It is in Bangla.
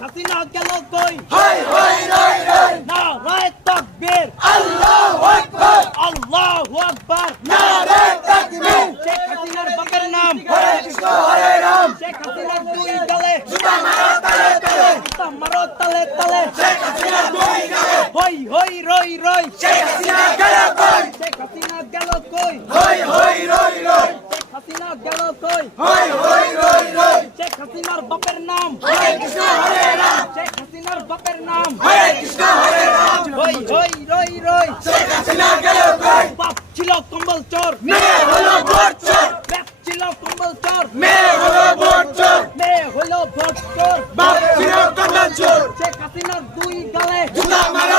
হাসিনা গেল কই হাই হাই রাই রাই নারায়ে তাকবীর আল্লাহু আকবার আল্লাহু আকবার নারে তাকবীর শেখ হাসিনার বাপের নাম হরে কৃষ্ণ হরে রাম শেখ হাসিনার দুই গালে জুতা মারো তালে তালে জুতা মারো তালে তালে শেখ হাসিনা দুই গালে হই হই রই রই শেখ হাসিনা গেল কই শেখ হাসিনা গেল কই হই হই রই রই শেখ হাসিনা গেল কই হই হই রই রই শেখ হাসিনার বাপের নাম হরে কৃষ্ণ হরে রাম শেখ হাসিনার বাপের নাম হরে কৃষ্ণ হরে রাম হই হই রই রই শেখ হাসিনা গেল কই বাপ ছিল কম্বল চোর মেয়ে হলো ভোট চোর বাপ ছিল কম্বল চোর মেয়ে হলো ভোট চোর মেয়ে হলো ভোট চোর বাপ ছিল কন্ডা চোর শেখ হাসিনার দুই গালে জুতা মারো